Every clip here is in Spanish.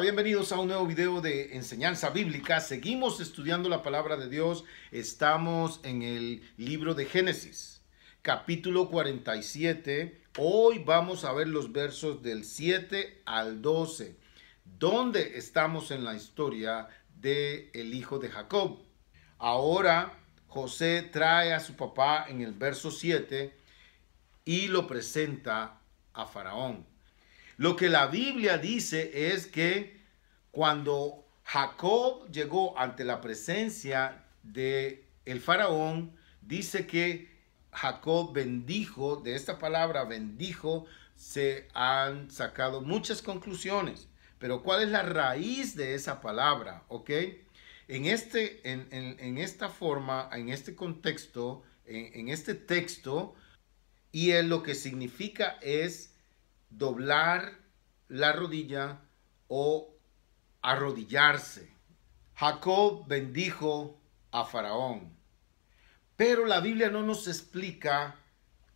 Hola, bienvenidos a un nuevo video de enseñanza bíblica. Seguimos estudiando la palabra de Dios. Estamos en el libro de Génesis, capítulo 47. Hoy vamos a ver los versos del 7 al 12, donde estamos en la historia del hijo de Jacob. Ahora José trae a su papá en el verso 7 y lo presenta a Faraón. Lo que la Biblia dice es que cuando Jacob llegó ante la presencia de el faraón, dice que Jacob bendijo, de esta palabra bendijo, se han sacado muchas conclusiones. Pero ¿cuál es la raíz de esa palabra? ¿Ok? En esta forma, en este contexto, en este texto, y lo que significa es doblar la rodilla o arrodillarse. Jacob bendijo a Faraón, pero la Biblia no nos explica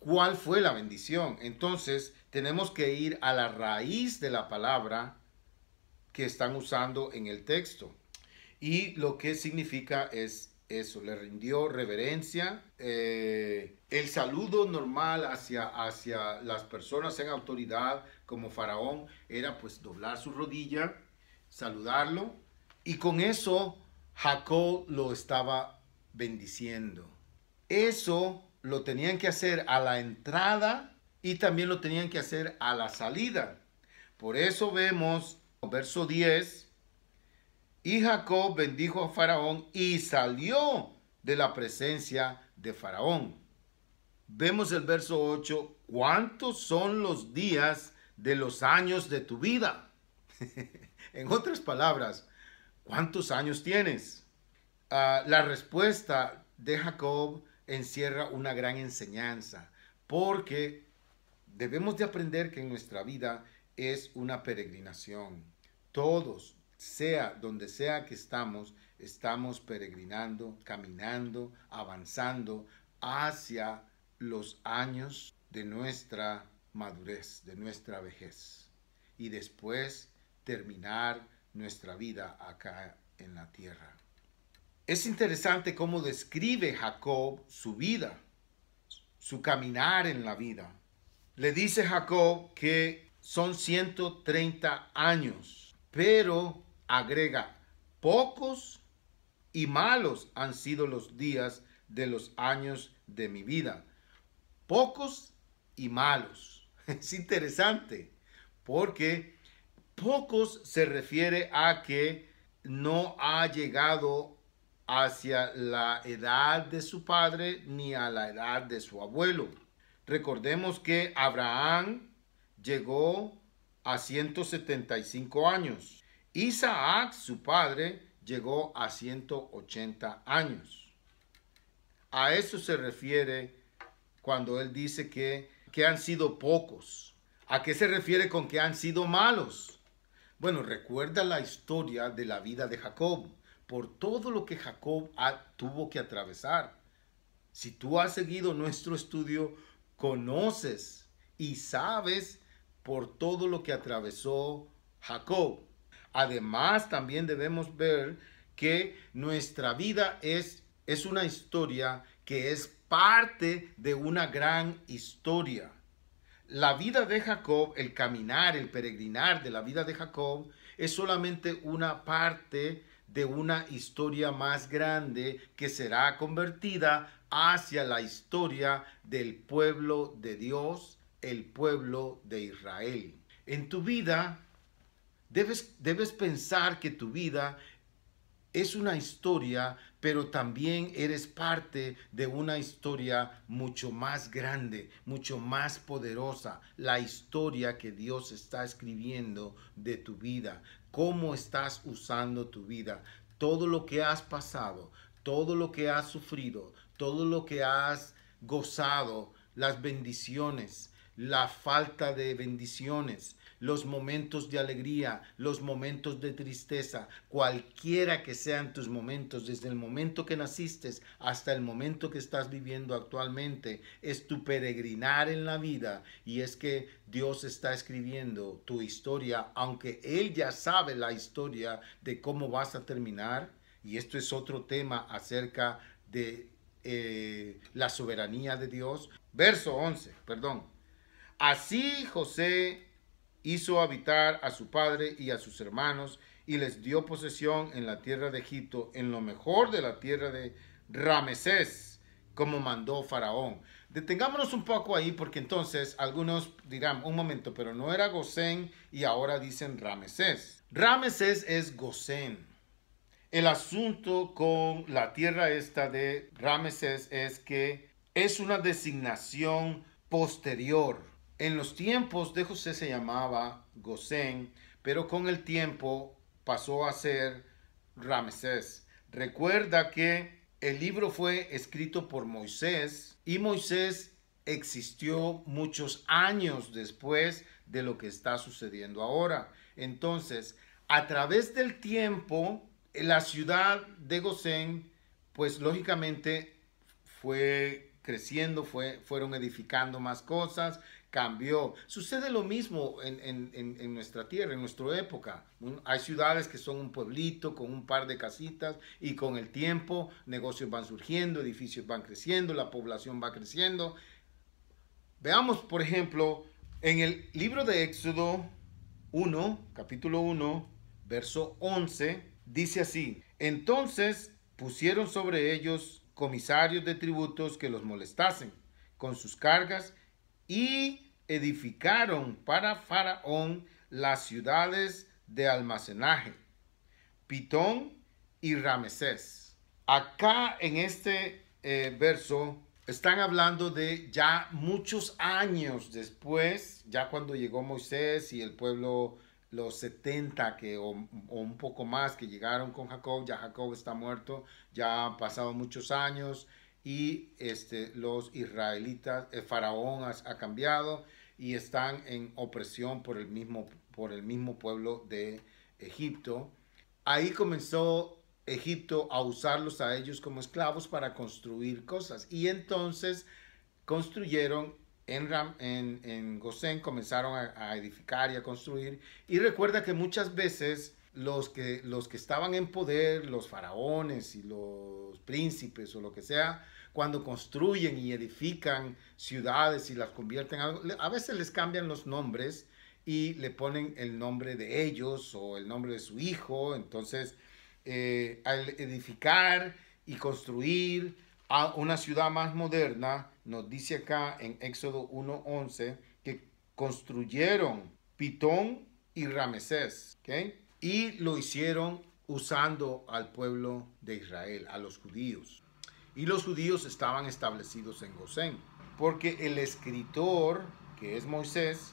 cuál fue la bendición. Entonces tenemos que ir a la raíz de la palabra que están usando en el texto. Y lo que significa es eso, le rindió reverencia. El saludo normal hacia las personas en autoridad como Faraón era pues doblar su rodilla, saludarlo, y con eso Jacob lo estaba bendiciendo. Eso lo tenían que hacer a la entrada y también lo tenían que hacer a la salida. Por eso vemos, verso 10, y Jacob bendijo a Faraón y salió de la presencia de Faraón. Vemos el verso 8. ¿Cuántos son los días de los años de tu vida? En otras palabras, ¿cuántos años tienes? La respuesta de Jacob encierra una gran enseñanza, porque debemos de aprender que en nuestra vida es una peregrinación. Todos, sea donde sea que estamos peregrinando, caminando, avanzando hacia los años de nuestra madurez, de nuestra vejez, y después terminar nuestra vida acá en la tierra. Es interesante cómo describe Jacob su vida, su caminar en la vida. Le dice Jacob que son 130 años, pero agrega, pocos y malos han sido los días de los años de mi vida. Pocos y malos. Es interesante, porque pocos se refiere a que no ha llegado hacia la edad de su padre ni a la edad de su abuelo. Recordemos que Abraham llegó a 175 años. Isaac, su padre, llegó a 180 años. A eso se refiere cuando él dice que han sido pocos. ¿A qué se refiere con que han sido malos? Bueno, recuerda la historia de la vida de Jacob, por todo lo que Jacob tuvo que atravesar. Si tú has seguido nuestro estudio, conoces y sabes por todo lo que atravesó Jacob. Además, también debemos ver que nuestra vida es una historia que es parte de una gran historia. La vida de Jacob, el caminar, el peregrinar de la vida de Jacob, es solamente una parte de una historia más grande que será convertida hacia la historia del pueblo de Dios, el pueblo de Israel. En tu vida, debes pensar que tu vida es una historia, pero también eres parte de una historia mucho más grande, mucho más poderosa. La historia que Dios está escribiendo de tu vida. Cómo estás usando tu vida. Todo lo que has pasado, todo lo que has sufrido, todo lo que has gozado, las bendiciones, la falta de bendiciones, los momentos de alegría, los momentos de tristeza, cualquiera que sean tus momentos, desde el momento que naciste hasta el momento que estás viviendo actualmente, es tu peregrinar en la vida, y es que Dios está escribiendo tu historia, aunque Él ya sabe la historia de cómo vas a terminar. Y esto es otro tema acerca de la soberanía de Dios. Verso 11, perdón. Así José hizo habitar a su padre y a sus hermanos y les dio posesión en la tierra de Egipto, en lo mejor de la tierra de Ramesés, como mandó Faraón. Detengámonos un poco ahí porque entonces algunos dirán, un momento, pero no era Gosén y ahora dicen Ramesés. Ramesés es Gosén. El asunto con la tierra esta de Ramesés es que es una designación posterior. En los tiempos de José se llamaba Gosén, pero con el tiempo pasó a ser Ramesés. Recuerda que el libro fue escrito por Moisés y Moisés existió muchos años después de lo que está sucediendo ahora. Entonces, a través del tiempo, la ciudad de Gosén, pues lógicamente fue creciendo, fueron edificando más cosas, cambió. Sucede lo mismo en nuestra tierra, en nuestra época. Hay ciudades que son un pueblito con un par de casitas y con el tiempo negocios van surgiendo, edificios van creciendo, la población va creciendo. Veamos, por ejemplo, en el libro de Éxodo 1, capítulo 1, verso 11, dice así: entonces pusieron sobre ellos comisarios de tributos que los molestasen con sus cargas y edificaron para Faraón las ciudades de almacenaje, Pitón y Ramesés. Acá en este verso están hablando de ya muchos años después, ya cuando llegó Moisés y el pueblo, los 70 o un poco más que llegaron con Jacob, ya Jacob está muerto, ya han pasado muchos años y los israelitas, el faraón ha cambiado y están en opresión por el mismo pueblo de Egipto. Ahí comenzó Egipto a usarlos a ellos como esclavos para construir cosas. Y entonces construyeron en Gosén, comenzaron a edificar y a construir. Y recuerda que muchas veces los que estaban en poder, los faraones y los príncipes o lo que sea, cuando construyen y edifican ciudades y las convierten, a veces les cambian los nombres y le ponen el nombre de ellos o el nombre de su hijo. Entonces, al edificar y construir a una ciudad más moderna, nos dice acá en Éxodo 1:11 que construyeron Pitón y Ramesés, ¿okay? Y lo hicieron usando al pueblo de Israel, a los judíos. Y los judíos estaban establecidos en Gosén, porque el escritor, que es Moisés,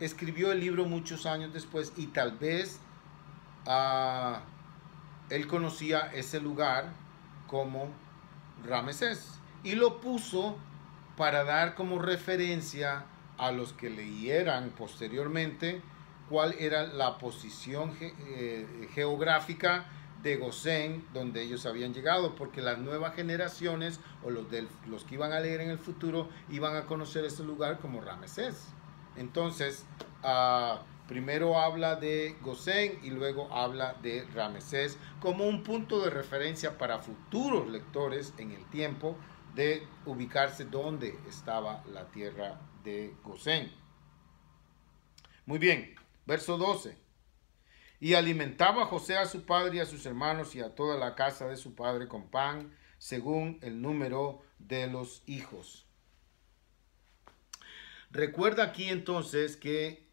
escribió el libro muchos años después y tal vez uh, él conocía ese lugar como Ramesés y lo puso para dar como referencia a los que leyeran posteriormente cuál era la posición geográfica de Gosén donde ellos habían llegado, porque las nuevas generaciones o los que iban a leer en el futuro iban a conocer ese lugar como Ramesés. Entonces, primero habla de Gosén y luego habla de Ramesés como un punto de referencia para futuros lectores en el tiempo de ubicarse donde estaba la tierra de Gosén. Muy bien, verso 12. Y alimentaba a José a su padre y a sus hermanos y a toda la casa de su padre con pan, según el número de los hijos. Recuerda aquí entonces que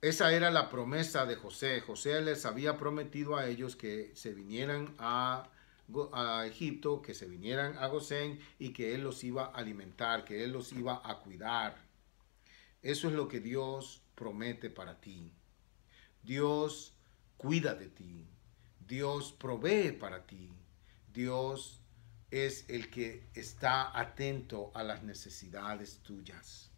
esa era la promesa de José. José les había prometido a ellos que se vinieran a Egipto, que se vinieran a Gosén y que él los iba a alimentar, que él los iba a cuidar. Eso es lo que Dios promete para ti. Dios cuida de ti. Dios provee para ti. Dios es el que está atento a las necesidades tuyas.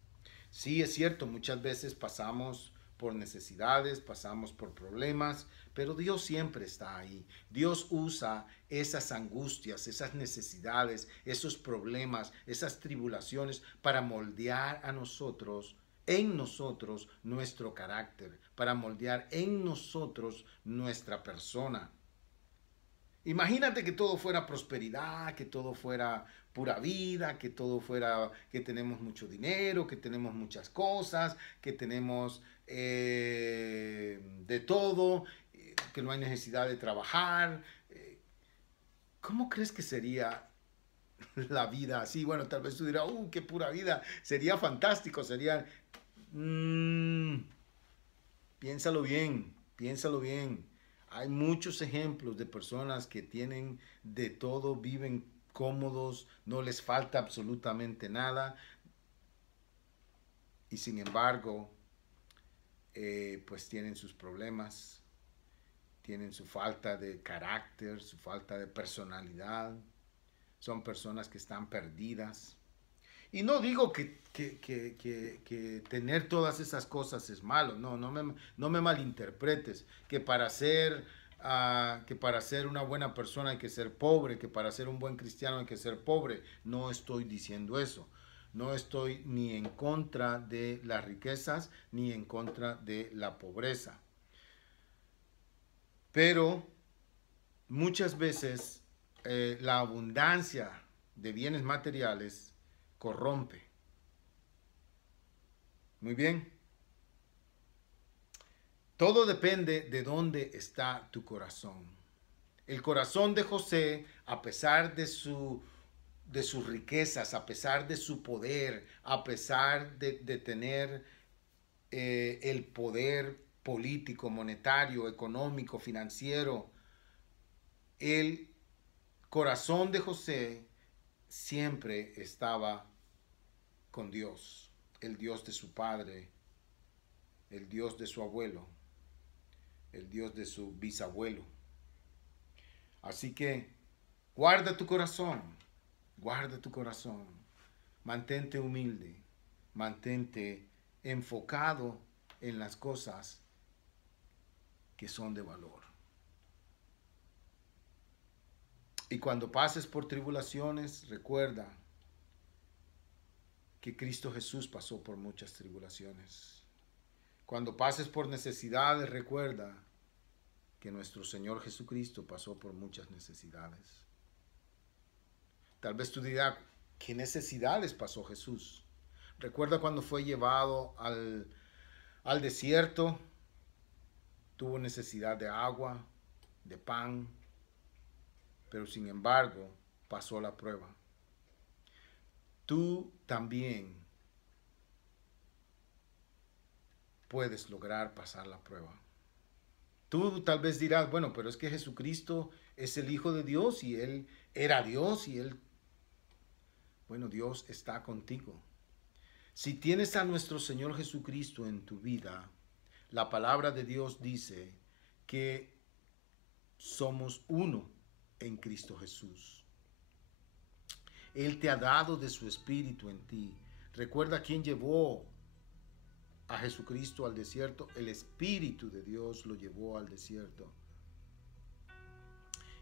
Sí, es cierto, muchas veces pasamos por necesidades, pasamos por problemas, pero Dios siempre está ahí. Dios usa esas angustias, esas necesidades, esos problemas, esas tribulaciones para moldear a nosotros, en nosotros, nuestro carácter, para moldear en nosotros nuestra persona. Imagínate que todo fuera prosperidad, que todo fuera pura vida, que todo fuera que tenemos mucho dinero, que tenemos muchas cosas, que tenemos de todo, que no hay necesidad de trabajar. ¿Cómo crees que sería la vida así? Bueno, tal vez tú dirás, qué pura vida, sería fantástico, sería... piénsalo bien, piénsalo bien. Hay muchos ejemplos de personas que tienen de todo, viven cómodos, no les falta absolutamente nada. Y sin embargo, pues tienen sus problemas, tienen su falta de carácter, su falta de personalidad. Son personas que están perdidas. Y no digo que tener todas esas cosas es malo, no me malinterpretes, que para ser una buena persona hay que ser pobre, que para ser un buen cristiano hay que ser pobre. No estoy diciendo eso. No estoy ni en contra de las riquezas ni en contra de la pobreza. Pero muchas veces la abundancia de bienes materiales corrompe. Muy bien. Todo depende de dónde está tu corazón. El corazón de José, a pesar de sus riquezas, a pesar de su poder, a pesar de tener el poder político, monetario, económico, financiero, el corazón de José siempre estaba con Dios, el Dios de su padre, el Dios de su abuelo, el Dios de su bisabuelo. Así que guarda tu corazón, mantente humilde, mantente enfocado en las cosas que son de valor. Y cuando pases por tribulaciones, recuerda que Cristo Jesús pasó por muchas tribulaciones. Cuando pases por necesidades, recuerda que nuestro Señor Jesucristo pasó por muchas necesidades. Tal vez tú dirás, ¿qué necesidades pasó Jesús? Recuerda cuando fue llevado al desierto, tuvo necesidad de agua, de pan, pero sin embargo pasó la prueba. Tú también puedes lograr pasar la prueba. Tú tal vez dirás, bueno, pero es que Jesucristo es el Hijo de Dios y Él era Dios y Él... Bueno, Dios está contigo. Si tienes a nuestro Señor Jesucristo en tu vida, la palabra de Dios dice que somos uno en Cristo Jesús. Él te ha dado de su Espíritu en ti. Recuerda quién llevó a Jesucristo al desierto. El Espíritu de Dios lo llevó al desierto.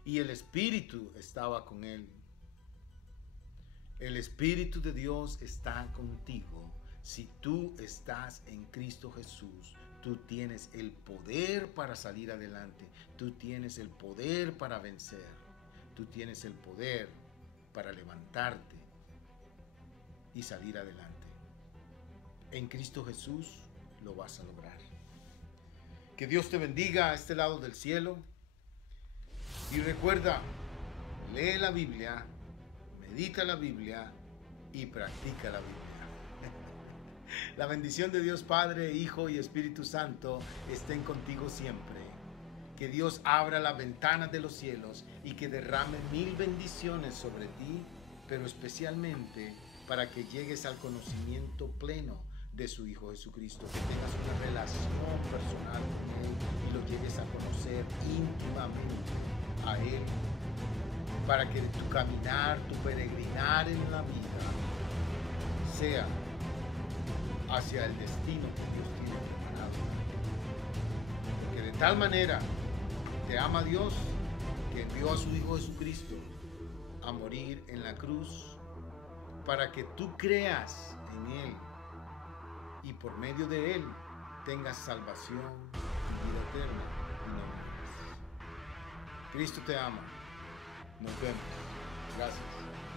Y el Espíritu estaba con él. El Espíritu de Dios está contigo. Si tú estás en Cristo Jesús, tú tienes el poder para salir adelante. Tú tienes el poder para vencer. Tú tienes el poder para levantarte y salir adelante. En Cristo Jesús lo vas a lograr. Que Dios te bendiga a este lado del cielo. Y recuerda, lee la Biblia, medita la Biblia y practica la Biblia. La bendición de Dios Padre, Hijo y Espíritu Santo estén contigo siempre. Que Dios abra las ventanas de los cielos y que derrame 1000 bendiciones sobre ti, pero especialmente para que llegues al conocimiento pleno de su Hijo Jesucristo, que tengas una relación personal con Él y lo llegues a conocer íntimamente a Él para que tu caminar, tu peregrinar en la vida sea hacia el destino que Dios tiene preparado. Porque de tal manera te ama Dios que envió a su Hijo Jesucristo a morir en la cruz para que tú creas en Él y por medio de Él tengas salvación y vida eterna y no mueras. Cristo te ama. Nos vemos. Gracias.